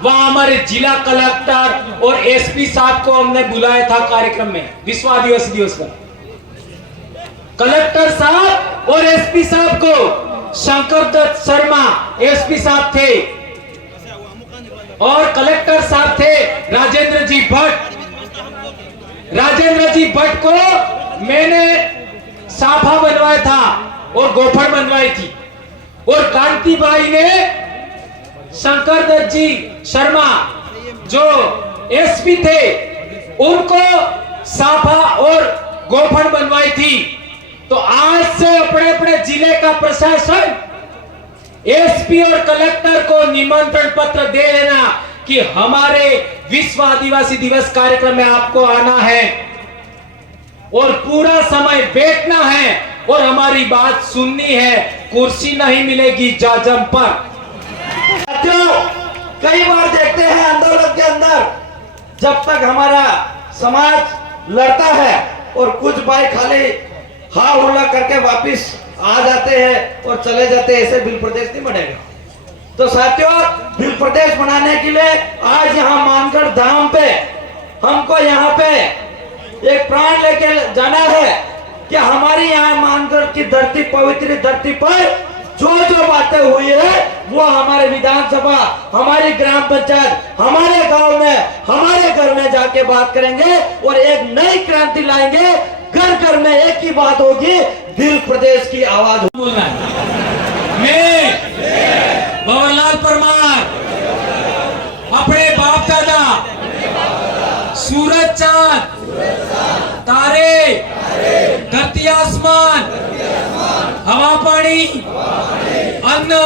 वहां हमारे जिला कलेक्टर और एसपी साहब को हमने बुलाया था कार्यक्रम में, विश्व आदिवासी दिवस का। कलेक्टर साहब और एसपी साहब को शंकर दत्त शर्मा एसपी साहब थे और कलेक्टर साहब थे राजेंद्र जी भट्ट। राजेंद्र जी भट्ट को मैंने साफा बनवाया था और गोफड़ बनवाई थी, और कांतिबाई ने शंकर दत्त जी शर्मा जो एसपी थे उनको साफा और गोफड़ बनवाई थी। तो आज से अपने अपने जिले का प्रशासन एसपी और कलेक्टर को निमंत्रण पत्र दे लेना कि हमारे विश्व आदिवासी दिवस कार्यक्रम में आपको आना है और पूरा समय बैठना है और हमारी बात सुननी है। कुर्सी नहीं मिलेगी जाजम पर। कई बार देखते हैं आंदोलन के अंदर जब तक हमारा समाज लड़ता है और कुछ भाई खाली हा हुल्ला करके वापिस आ जाते हैं और चले जाते हैं, ऐसे बिल प्रदेश नहीं बनेगा। तो साथियों, बिल प्रदेश बनाने के लिए आज यहाँ मानगढ़ धाम पे हमको यहाँ पे एक प्राण लेके जाना है कि हमारी यहाँ मानगढ़ की धरती, पवित्र धरती पर जो जो बातें हुई है वो हमारे विधानसभा, हमारी ग्राम पंचायत, हमारे गांव में, हमारे घर में जाके बात करेंगे और एक नई क्रांति लाएंगे। घर घर में एक ही बात होगी, दिल प्रदेश की आवाज बोलना है। मैं भंवरलाल परमार अपने बाप दादा सूरज चांद तारे धरती आसमान हवा पानी अन्न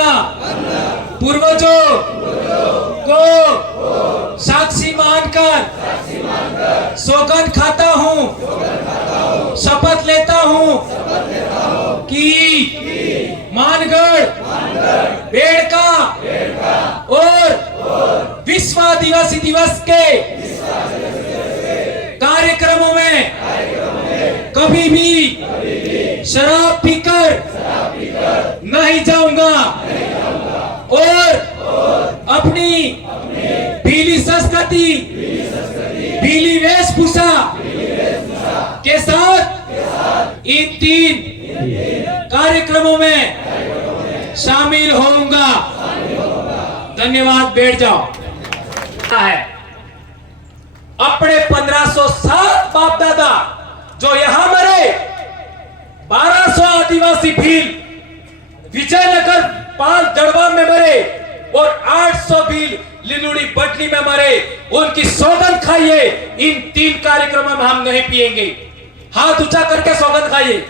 पूर्वजों को साक्षी मानकर सौगंध खाता हूँ, शपथ लेता हूँ कि मानगढ़, बेड़का और विश्व आदिवासी दिवस के कार्यक्रमों में कभी भी शराब पीकर नहीं जाऊंगा और अपनी भीली संस्कृति, भीली वेशभूषा के साथ इन 3 कार्यक्रमों में शामिल होऊंगा। धन्यवाद। बैठ जाओ। है अपने 1507 बाप दादा जो यहां मरे, 1200 आदिवासी भील विजयनगर पाल दड़वा में मरे और 800 भील लिलुड़ी बटली में मरे, उनकी सौगंध खाइए। इन 3 कार्यक्रमों में हम नहीं पिएंगे। हाथ ऊंचा करके सौगंध खाइए।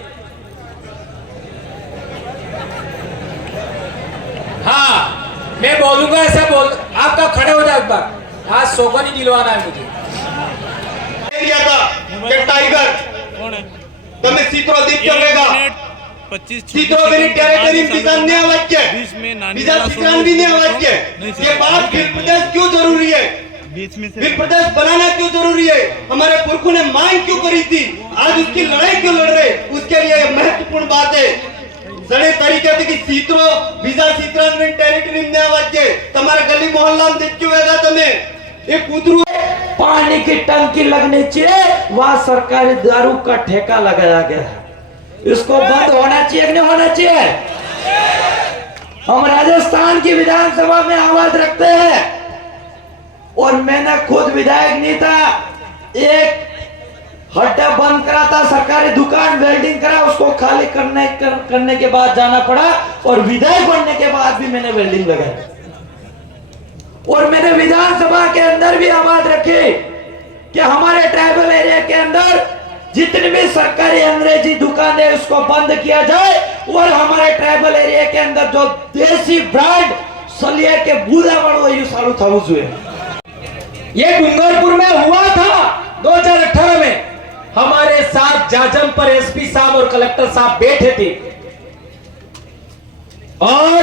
हाँ, मैं बोलूंगा ऐसा बोल, आपका खड़े हो जाए एक बार। आज सौगंध ही दिलवाना है मुझे। टाइगर તમે સીત્રો દીપ કરેગા 25 સીત્રો વેરી ટેરિટરી કિसान ने आवाज के बीच में नानी किसान भी ने आवाज के ये बात फिर प्रदेश क्यों जरूरी है, बीच में फिर प्रदेश बनाना क्यों जरूरी है, हमारे पुरखों ने मांग क्यों करी थी, आज उसकी लड़ाई क्यों लड़ रहे, उसके लिए महत्वपूर्ण बात है। सड़े तरीके से कि सीत्रो बीजा सीत्रान में टेरिटरी ने आवाज के तुम्हारे गली मोहल्ला में देख क्यों होगा तुम्हें ये कुतरू पानी की टंकी लगनी चाहिए, वहां सरकारी दारू का ठेका लगाया गया है, इसको बंद होना चाहिए कि नहीं होना चाहिए। हम राजस्थान की विधानसभा में आवाज रखते हैं और मैंने खुद विधायक नहीं था, एक हड्डा बंद करा था, सरकारी दुकान वेल्डिंग करा, उसको खाली करने के बाद जाना पड़ा और विधायक बनने के बाद भी मैंने वेल्डिंग लगाई और मैंने विधानसभा के अंदर भी आवाज रखी कि हमारे ट्राइबल एरिया के अंदर जितनी भी सरकारी अंग्रेजी दुकान है उसको बंद किया जाए और हमारे ट्राइबल एरिया के अंदर जो देसी ब्रांड सलिया के बूढ़ा बड़ो ये सारू था हुए। ये डूंगरपुर में हुआ था 2018 में। हमारे साथ जाजम पर एसपी साहब और कलेक्टर साहब बैठे थे और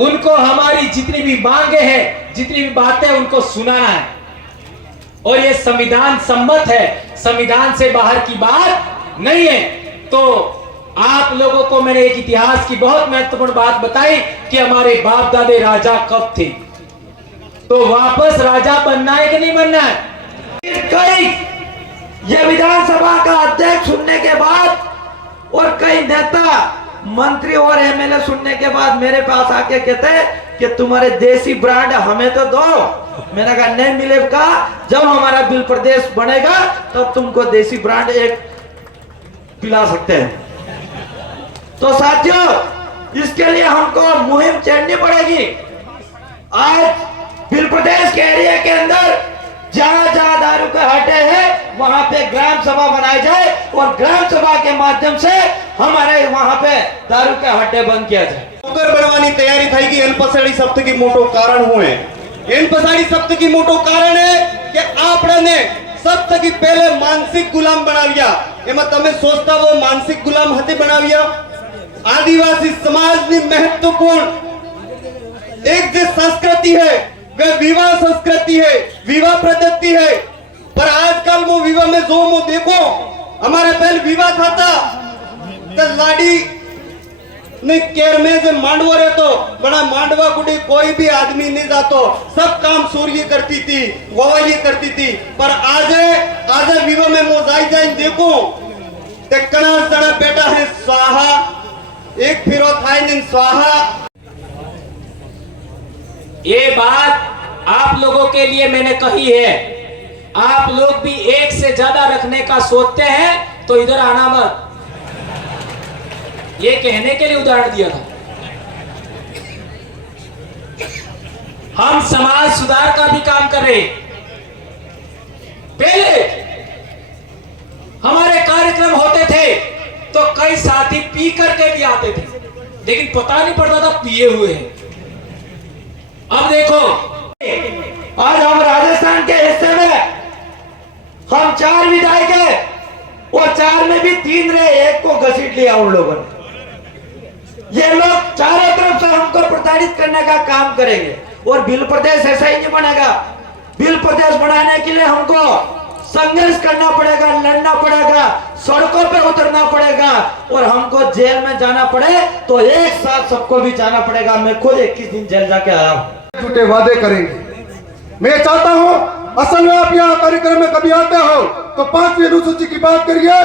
उनको हमारी जितनी भी मांगे हैं, जितनी भी बातें उनको सुनाना है और ये संविधान सम्मत है, संविधान से बाहर की बात नहीं है। तो आप लोगों को मैंने एक इतिहास की बहुत महत्वपूर्ण बात बताई कि हमारे बाप दादे राजा कब थे। तो वापस राजा बनना है कि नहीं बनना है? कई ये विधानसभा का अध्यक्ष सुनने के बाद और कई नेता मंत्री और एमएलए सुनने के बाद मेरे पास आके कहते कि तुम्हारे देसी ब्रांड हमें तो दो। मैंने कहा नहीं मिलेगा, जब हमारा बिल प्रदेश बनेगा तब तुमको देसी ब्रांड एक पिला सकते हैं। तो साथियों, इसके लिए हमको मुहिम छेड़नी पड़ेगी। आज बिल प्रदेश के एरिया के अंदर जहां जहां दारू के हटे हैं वहां पे ग्राम सभा बनाई जाए और ग्राम सभा के माध्यम से हमारे वहां पे दारू के हटे बंद किया जाए। बनवानी तैयारी થઈ ગઈ એન પછાડી સપ્તકી મોટો કારણ હોય એન પછાડી સપ્તકી મોટો કારણ હે કે આપણને સપ્તકી પહેલે માનસિક ગુલામ બનાવ્યા। એમાં તમે સોચતા હો માનસિક ગુલામ હતી બનાવ્યા? આદિવાસી સમાજની મહત્વપૂર્ણ एक जो संस्कृति है वह विवाह संस्कृति है, विवाह पद्धति है। पर आजकल वो विवाह में जो वो देखो, हमारे पहले विवाह था तो लाड़ी ने केर में जो मांडवा रहतो बड़ा मांडवा गुड़ी कोई भी आदमी नहीं जातो, सब काम सूर्य करती थी, वो ये करती थी। पर आज विवाह में वो जाई देखो ते कणा जड़ा बेटा है स्वाहा, एक फिरो थाई ने स्वाहा। ये बात आप लोगों के लिए मैंने कही है। आप लोग भी एक से ज्यादा रखने का सोचते हैं तो इधर आना मत। ये कहने के लिए उदाहरण दिया था। हम समाज सुधार का भी काम कर रहे हैं। पहले हमारे कार्यक्रम होते थे तो कई साथी पी करके भी आते थे, लेकिन पता नहीं पड़ता था पिए हुए हैं। अब देखो, आज हम राजस्थान के हिस्से में हम 4 विधायक है और 4 में भी 3 रहे, एक को घसीट लिया उन लोगों ने। ये लोग चारों तरफ से हमको प्रताड़ित करने का काम करेंगे और बिल प्रदेश ऐसा ही नहीं बनेगा। बिल प्रदेश बनाने के लिए हमको संघर्ष करना पड़ेगा, लड़ना पड़ेगा, सड़कों पे उतरना पड़ेगा और हमको जेल में जाना पड़े तो एक साथ सबको भी जाना पड़ेगा। मैं खुद 21 दिन जेल जाके आया हूं। झूठे वादे करेंगे। मैं चाहता हूं असल में आप यहाँ कार्यक्रम में कभी आते हो तो 5वीं अनुसूची की बात करिए,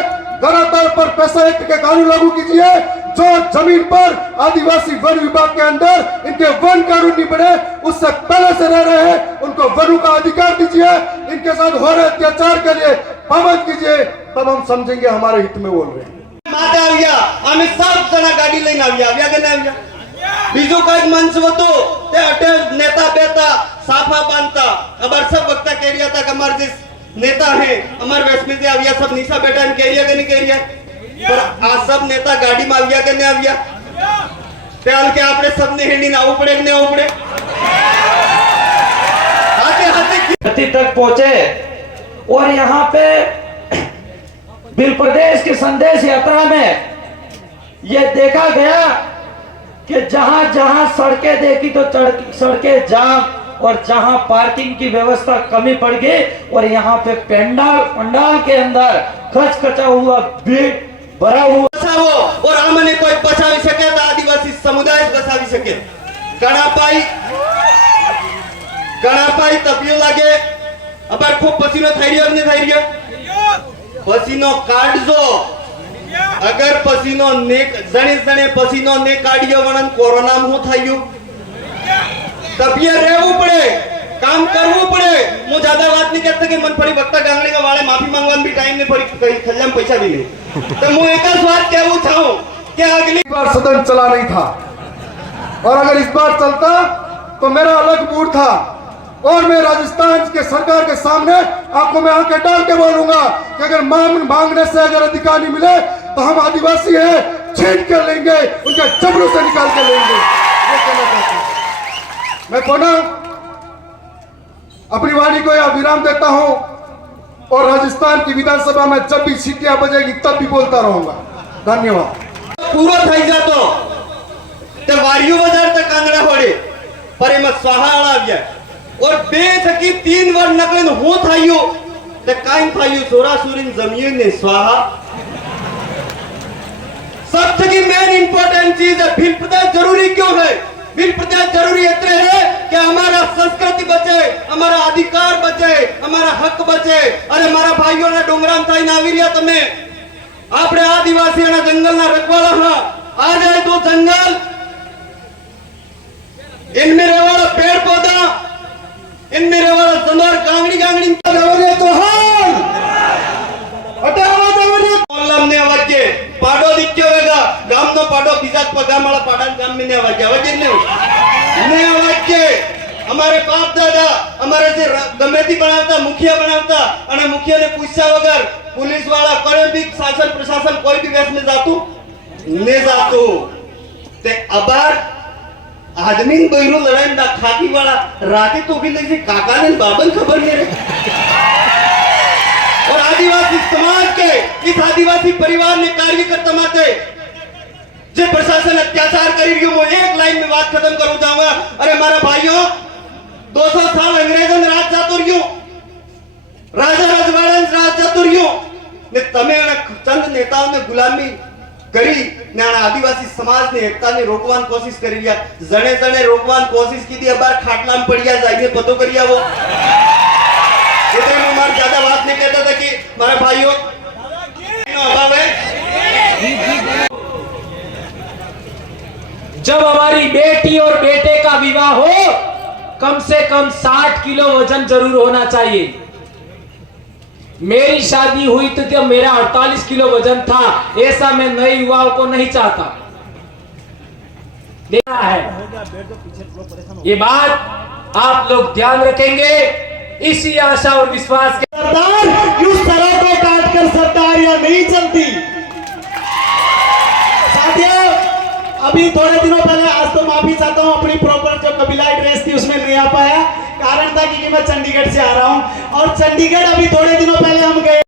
धरातल पर पैसा एक्ट के कानून लागू कीजिए। जो जमीन पर आदिवासी वन विभाग के अंदर इनके वन कानून नहीं बने, उससे पहले से रह रहे हैं, उनको वनों का अधिकार दीजिए। इनके साथ हो रहे अत्याचार के लिए पाबंद कीजिए, तब हम समझेंगे हमारे हित में बोल रहे हैं। माता आव्या, आमे सब जना गाड़ी लઈને આવ્યા કે ના આવ્યા? બીજો કઈક મંચ હતો તે અટે નેતા બેતા સાફા બાંધતા અબર सब વખતા કહી રહ્યા હતા કે અમાર જે नेता है अमर वेस्टमी से आविया सब निशा बेटा इन कह रिया के नहीं कह रिया? पर आ सब नेता गाड़ी में आविया के नहीं आविया? त्याल के आपने सब ने हेंडी ना उपड़े ने उपड़े हाथे हाथे तक पहुंचे और यहाँ पे बिल प्रदेश के संदेश यात्रा में ये देखा गया कि जहां जहां सड़कें देखी तो सड़कें जाम और जहां पार्किंग की व्यवस्था कमी पड़ गई और यहाँ पे पंडाल के अंदर खचखचा हुआ भीड़ भरा हुआ बचावो और आमने कोई बचावी सके तो आदिवासी समुदाय बचावी सके। गणापाई तपियो लागे अबार खूब पसीनो થઈ રહ્યો ને થઈ રહ્યો? पसीनो काढजो। अगर पसीनो ने जणे पसीनो ने काढियो वणन कोरोना में हो थायो तपिया रहવું પડે, काम करવું પડે। હું ज्यादा बात नहीं करता कि मन फरी वक्ता गांगड़ी का वाले माफी मांगवान भी टाइम में फरी कहीं खल्लाम पैसा भी नहीं। तो मैं एक बात कहूं चाहूं कि अगली बार सदन चला नहीं था और अगर इस बार चलता तो मेरा अलग मूड था और मैं राजस्थान के सरकार के सामने आंखों में आंखें डाल के बोलूंगा कि अगर मांगने से अगर अधिकार नहीं मिले तो हम आदिवासी है छीन कर लेंगे, उनके जबरों से निकाल कर लेंगे। ये कहना चाहता हूं। मैं पुनः अपनी वाणी को यह विराम देता हूं और राजस्थान की विधानसभा में जब भी सीटियां बजेगी तब भी बोलता रहूंगा। धन्यवाद। पूरा થઈ જતો તે વારિયો બજાર તક આંગણા હોડે પર એમાં સ્વાહા આવ્યા और બે થકી 3 વાર નકળીને હું થાયો તે કાઈ થાયો સોરાસુરીન જમીન ને સ્વાહા। सब थकी मेन इंपॉर्टेंट चीज है बिल प्रदेश जरूरी क्यों है? बिल प्रदेश जरूरी इतने है कि हमारा संस्कृति बचे, हमारा अधिकार बचे, हमारा हक बचे। अरे मारा भाइयों ने डोंगराम थाई ना આવી રહ્યા તમે આપણે આદિવાસીઓના જંગલના રખવાળા હા आ जाए तो जंगल इनमें रहवाला पेड़ पौधा इनमें रहवाला जानवर गांगड़ी गांगड़ी दवरिया तो हाल हटावा दवरिया कोल्लम ने अवाजे पाडो दिख्यो वेगा गाम नो पाडो बीजा पगामाळा पाडा गाम में ने अवाजे ने अवाजे हमारे बाप दादा हमारे से गमेती बनावता मुखिया बनावता અને मुखिया ने पूछा वगर पुलिस वाला कोई भी शासन प्रशासन कोई भी वेश में जातू ने जातो ते अबार आदमी बहिरू लड़ाई ना खाकी वाला राती तो भी लगी काका ने बाबन खबर नहीं रही और आदिवासी समाज के इस आदिवासी परिवार ने कार्यकर्ता माते जे प्रशासन अत्याचार करी रही वो एक लाइन में बात खत्म करूं जाऊंगा। अरे हमारा भाइयों 200 साल अंग्रेजों राज जातो रह्यो राजा रजवाड़ा राज जातो रह्यो ने तमे चंद नेताओं ने गुलामी करी ने आदिवासी समाज ने एकता ने रोकवान कोशिश करी लिया जने जने रोकवान कोशिश की थी अबार खाटलाम पड़िया जाइए पतो करिया वो इतने में मार ज्यादा बात नहीं कहता था कि हमारे भाइयों अभाव है। जब हमारी बेटी और बेटे का विवाह हो कम से कम 60 किलो वजन जरूर होना चाहिए। मेरी शादी हुई तो जब मेरा 48 किलो वजन था, ऐसा मैं नए युवाओं को नहीं चाहता। देखा है ये बात आप लोग ध्यान रखेंगे, इसी आशा और विश्वास के सरदार उस तरह को काटकर सरकार या नहीं चलती। साथियों अभी थोड़े दिनों पहले, आज तो माफी चाहता हूँ, अपनी प्रॉपर जो कबीलाई ड्रेस थी उसमें नहीं आ पाया। कारण था कि मैं चंडीगढ़ से आ रहा हूँ और चंडीगढ़ अभी थोड़े दिनों पहले हम गए।